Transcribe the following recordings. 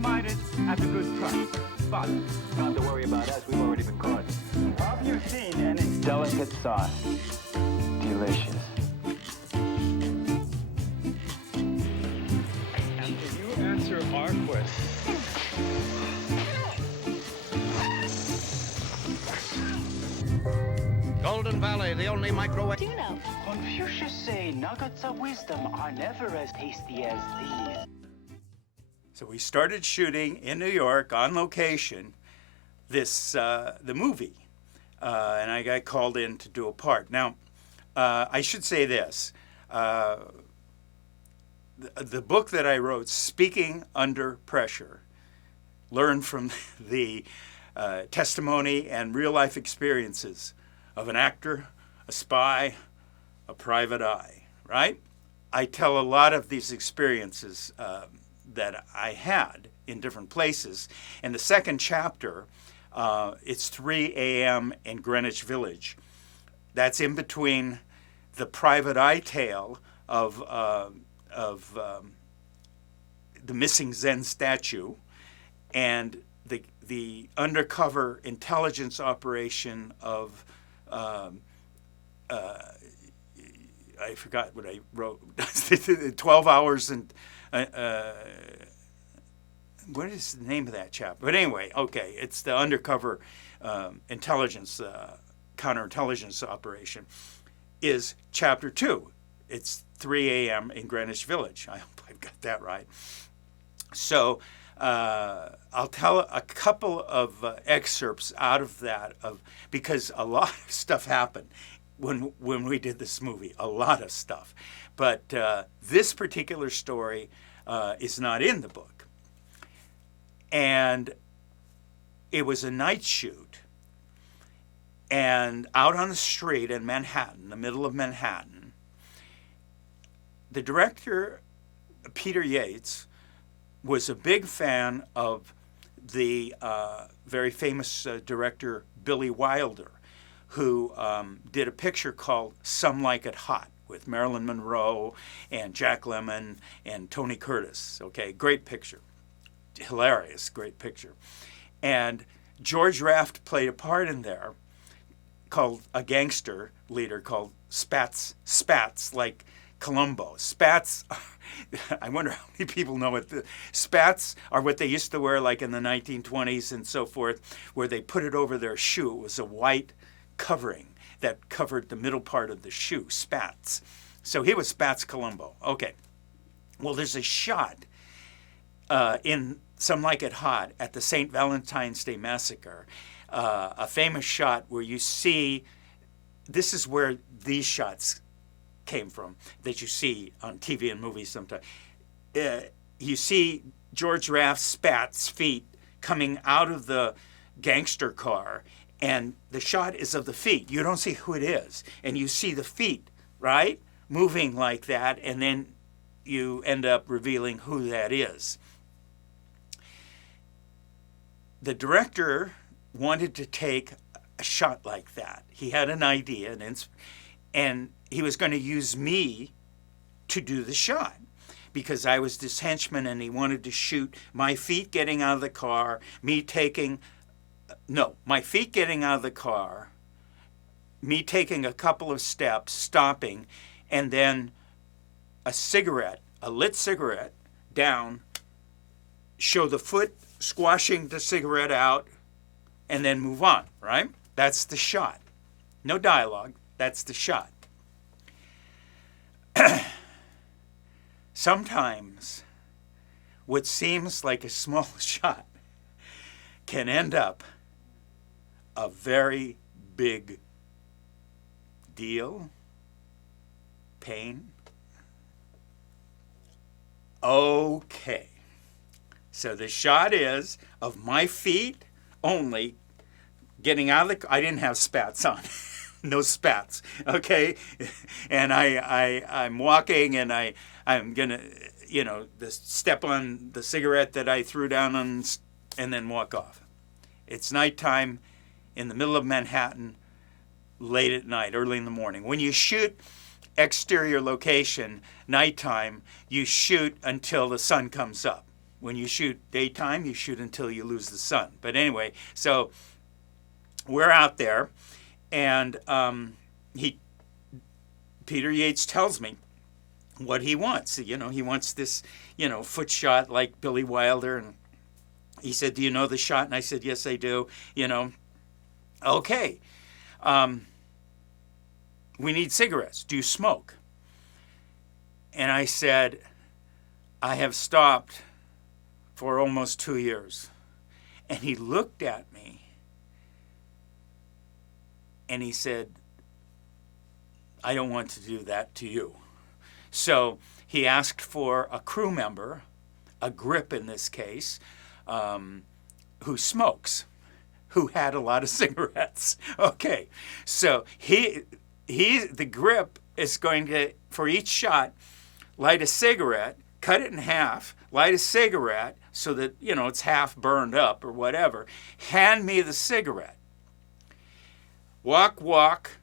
miners at a good price. But not to worry about us, we've already been caught. have you seen any Delicate sauce. Delicious. And can you answer our question? Golden Valley, the only microwave. Do you know? Confucius say nuggets of wisdom are never as tasty as these. So we started shooting in New York on location the movie, and I got called in to do a part. Now, I should say this. The book that I wrote, Speaking Under Pressure, learned from the testimony and real-life experiences of an actor, a spy, a private eye, right? I tell a lot of these experiences that I had in different places. And the second chapter, it's 3 a.m. in Greenwich Village. That's in between the private eye tale of the missing Zen statue and the undercover intelligence operation of I forgot what I wrote. 12 hours and what is the name of that chapter? But anyway, okay, it's the undercover intelligence, counterintelligence operation. Is chapter 2. It's 3 a.m. in Greenwich Village. I hope I've got that right. So I'll tell a couple of excerpts out of that, because a lot of stuff happened when we did this movie, a lot of stuff. But this particular story is not in the book. And it was a night shoot. And out on the street in Manhattan, the middle of Manhattan, the director, Peter Yates, was a big fan of the very famous director Billy Wilder, who did a picture called Some Like It Hot with Marylin Monroe and Jack Lemmon and Tony Curtis. Okay, great picture. Hilarious, great picture. And George Raft played a part in there called a gangster leader called Spats, like Columbo. Spats, I wonder how many people know it. The spats are what they used to wear like in the 1920s and so forth, where they put it over their shoe. It was a white covering that covered the middle part of the shoe, spats. So he was Spats Columbo. Okay. Well, there's a shot in Some Like It Hot at the St. Valentine's Day Massacre, a famous shot where you see, this is where these shots came from that you see on TV and movies sometimes. You see George Raft's Spats' feet coming out of the gangster car, and the shot is of the feet. You don't see who it is, and you see the feet, right, moving like that, and then you end up revealing who that is. The director wanted to take a shot like that. He had an idea, and he was going to use me to do the shot because I was this henchman and he wanted to shoot my feet getting out of the car, my feet getting out of the car, me taking a couple of steps, stopping, and then a lit cigarette down, show the foot squashing the cigarette out, and then move on, right? That's the shot. No dialogue, that's the shot. Sometimes what seems like a small shot can end up a very big deal, pain. Okay. So the shot is of my feet only getting out of the, I didn't have spats on. No spats, okay? And I'm walking and I'm gonna, step on the cigarette that I threw down on and then walk off. It's nighttime in the middle of Manhattan, late at night, early in the morning. When you shoot exterior location, nighttime, you shoot until the sun comes up, When you shoot daytime, you shoot until you lose the sun. But anyway, so we're out there, and Peter Yates tells me what he wants. You know, he wants this, foot shot like Billy Wilder. And he said, "Do you know the shot?" And I said, "Yes, I do." Okay. We need cigarettes. Do you smoke? And I said, "I have stopped for almost 2 years." And he looked at me and he said, "I don't want to do that to you." So he asked for a crew member, a grip in this case, who smokes, who had a lot of cigarettes. Okay, so the grip is going to, for each shot, light a cigarette, cut it in half, light a cigarette so that, it's half burned up or whatever. Hand me the cigarette. Walk.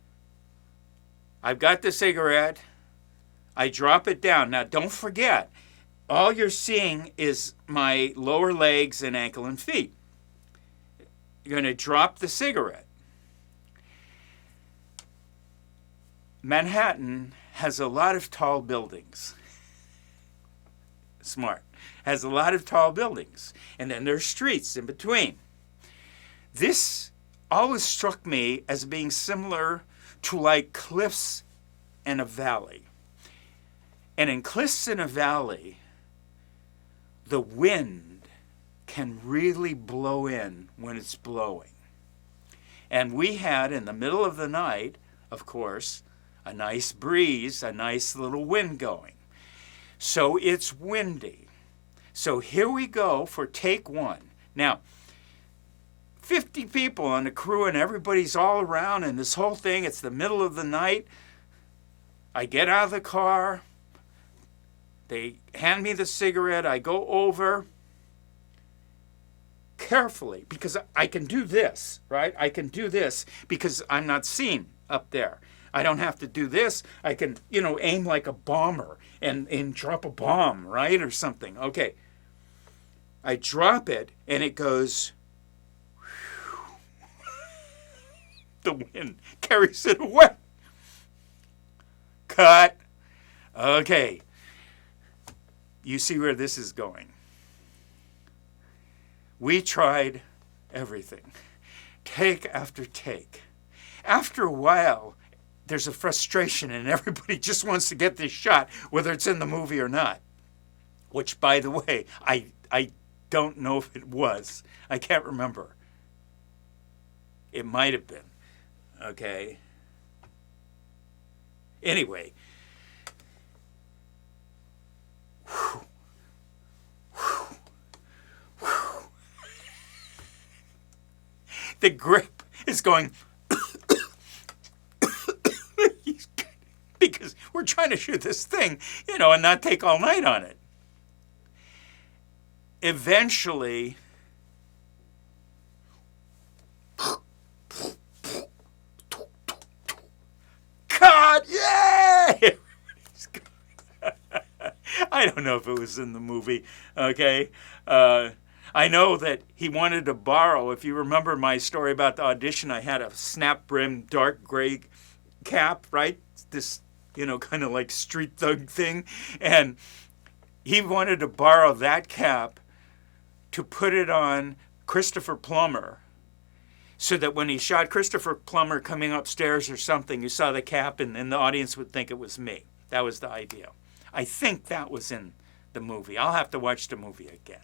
I've got the cigarette. I drop it down. Now, don't forget, all you're seeing is my lower legs and ankle and feet. You're going to drop the cigarette. Manhattan has a lot of tall buildings. Smart. Has a lot of tall buildings. And then there's streets in between. This always struck me as being similar to like cliffs and a valley. And in cliffs and a valley, the wind can really blow in when it's blowing. And we had, in the middle of the night, of course, a nice breeze, a nice little wind going. So it's windy. So here we go for take one. Now, 50 people on the crew and everybody's all around and this whole thing, it's the middle of the night. I get out of the car. They hand me the cigarette. I go over carefully because I can do this, right? I can do this because I'm not seen up there. I don't have to do this. I can, aim like a bomber and drop a bomb, right? Or something. Okay. I drop it and it goes, the wind carries it away. Cut. Okay. You see where this is going. We tried everything. Take after take. After a while, there's a frustration and everybody just wants to get this shot, whether it's in the movie or not. Which, by the way, I don't know if it was. I can't remember. It might have been. Okay. Anyway. The grip is going because we're trying to shoot this thing, and not take all night on it. Eventually, cut! Yay! I don't know if it was in the movie, okay? I know that he wanted to borrow, if you remember my story about the audition, I had a snap-brim, dark gray cap, right? This, kind of like street thug thing. And he wanted to borrow that cap to put it on Christopher Plummer so that when he shot Christopher Plummer coming upstairs or something, you saw the cap and the audience would think it was me. That was the idea. I think that was in the movie. I'll have to watch the movie again.